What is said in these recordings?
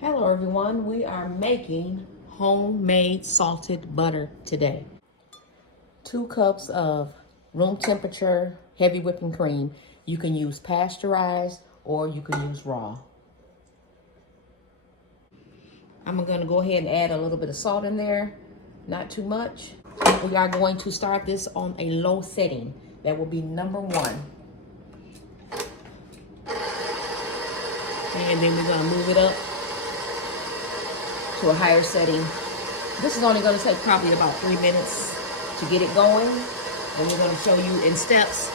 Hello everyone, we are making homemade salted butter today. 2 cups of room temperature heavy whipping cream. You can use pasteurized or you can use raw. I'm going to go ahead and add a little bit of salt in there, not too much. We are going to start this on a low setting. That will be number 1. And then we're going to move it up to a higher setting. This is only going to take probably about 3 minutes to get it going. And we're going to show you in steps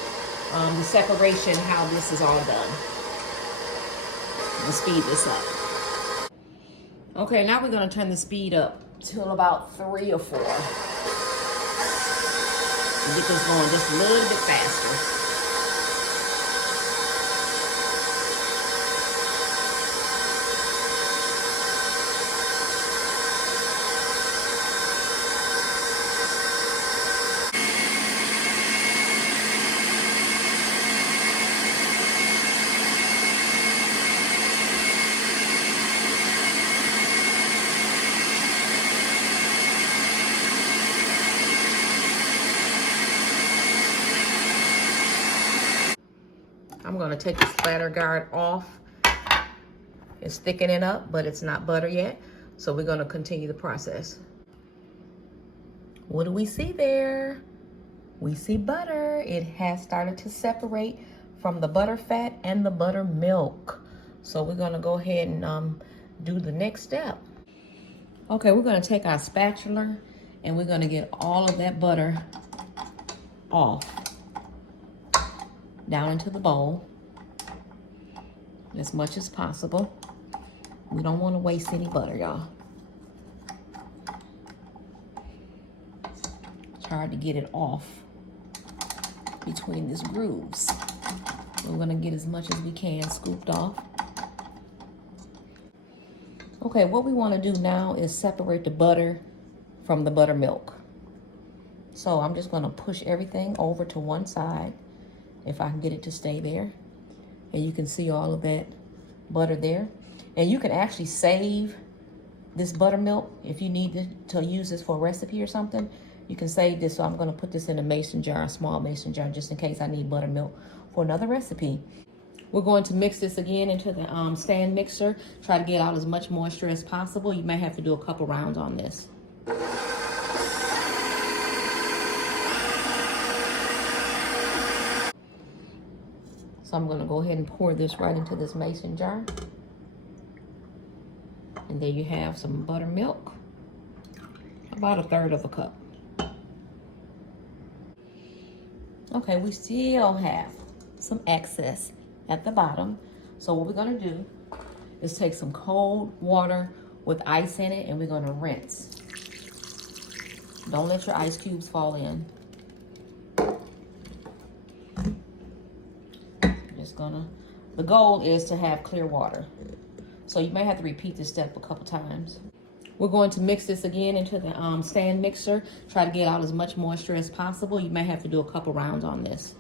the separation, how this is all done. We'll speed this up. Okay, now we're going to turn the speed up till about 3 or 4. And get this going just a little bit faster. I'm going to take the splatter guard off. It's thickening up, but it's not butter yet. So we're going to continue the process. What do we see there? We see butter. It has started to separate from the butter fat and the buttermilk. So we're going to go ahead and do the next step. Okay, we're going to take our spatula and we're going to get all of that butter off. Down into the bowl as much as possible. We don't want to waste any butter, y'all. It's hard to get it off between these grooves. We're going to get as much as we can scooped off. Okay, what we want to do now is separate the butter from the buttermilk. So I'm just going to push everything over to one side, if I can get it to stay there. And you can see all of that butter there. And you can actually save this buttermilk if you need to use this for a recipe or something. You can save this. So I'm going to put this in a mason jar, a small mason jar, just in case I need buttermilk for another recipe. We're going to mix this again into the stand mixer. Try to get out as much moisture as possible. You may have to do a couple rounds on this. So I'm going to go ahead and pour this right into this mason jar. And there you have some buttermilk, about 1/3 cup. Okay, we still have some excess at the bottom. So what we're going to do is take some cold water with ice in it and we're going to rinse. Don't let your ice cubes fall in. The goal is to have clear water. So you may have to repeat this step a couple times. We're going to mix this again into the stand mixer. Try to get out as much moisture as possible. You may have to do a couple rounds on this.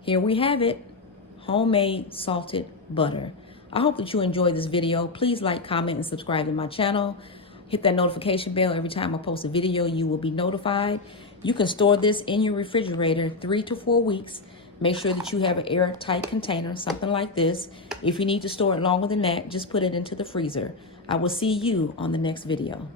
Here we have it, homemade salted butter. I hope that you enjoyed this video. Please like, comment, and subscribe to my channel. Hit that notification bell. Every time I post a video, you will be notified. You can store this in your refrigerator 3 to 4 weeks. Make sure that you have an airtight container, something like this. If you need to store it longer than that, just put it into the freezer. I will see you on the next video.